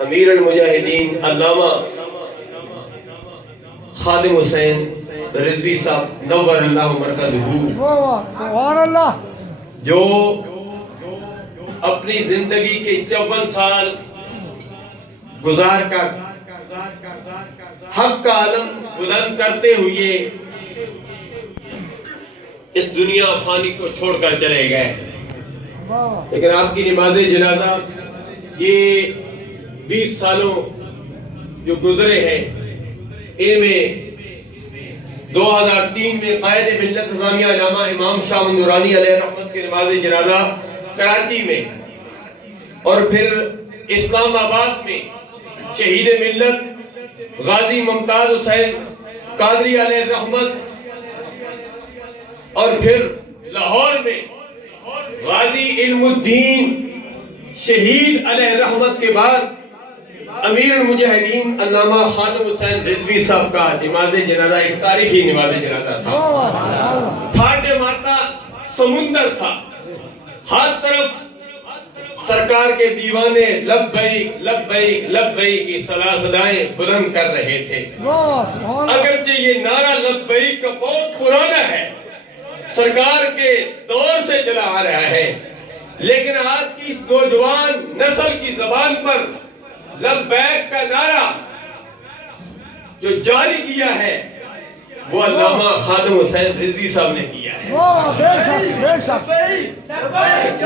امیر المجاہدین علامہ خادم حسین رضوی صاحب نور اللہ مرکزہ، سبحان اللہ، جو اپنی زندگی کے 54 سال گزار کر حق کا علم بلند کرتے ہوئے اس دنیا فانی کو چھوڑ کر چلے گئے، لیکن آپ کی نماز جنازہ یہ 20 سالوں جو گزرے ہیں، ان میں 2003 میں قائد ملت نظامیہ علامہ امام شاہ نورانی علیہ رحمت کے نماز جنازہ کراچی میں، اور پھر اسلام آباد میں شہید ملت غازی ممتاز حسین قادری علیہ رحمت، اور پھر لاہور میں غازی علم الدین شہید علیہ رحمت کے بعد امیر المجاہدین علامہ خادم حسین رضوی صاحب کا نماز جنازہ ایک تاریخی نماز جنازہ تھا۔ ٹھاٹھے مارتا سمندر تھا، ہر طرف سرکار کے دیوانے لبیک لبیک لبیک کی صدائیں بلند کر رہے تھے۔ اگرچہ یہ نعرہ لبیک کا بہت پرانا ہے، سرکار کے دور سے چلا آ رہا ہے، لیکن آج کی اس نوجوان نسل کی زبان پر لبیک کا نعرہ جو جاری کیا ہے وہ علامہ خادم حسین رضوی صاحب نے کیا ہے۔ بے شک، بے شک۔